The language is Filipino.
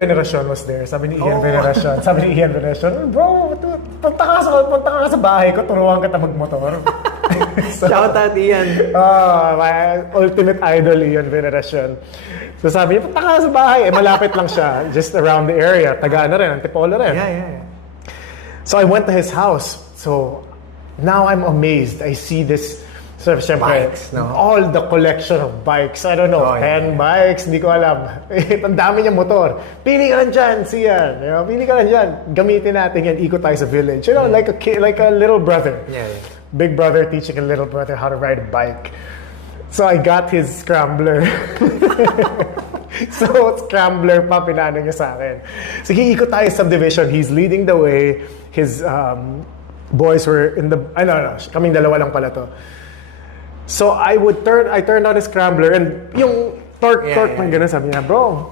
Veneracion was there. Sabi ni Ian Veneracion. Sabi ni Ian Veneracion, bro, punta ka sa bahay ko, turuan kita magmotor. So, shout out Ian. My ultimate idol, Ian Veneracion. So sabi niya, punta ka sa bahay. Malapit lang siya. Just around the area. Tagaan na rin. Antipolo rin. Yeah. So I went to his house. So now I'm amazed. I see this. So, syempre, bikes, no? All the collection of bikes. I don't know, 10 bikes, hindi ko alam. Ang dami niyang motor. Pili ka lang dyan, siyan. You know, pili ka lang dyan. Gamitin natin yan, ikot tayo sa village. You know, like a kid, like a little brother. Yeah. Big brother teaching a little brother how to ride a bike. So I got his scrambler. So, scrambler pa, pinano niya sa akin. Sige, ikot tayo sa subdivision. He's leading the way. His boys were in the... no, kaming dalawa lang pala to. So I turned on his scrambler and yung torque ng gano'n, sabi niya, bro,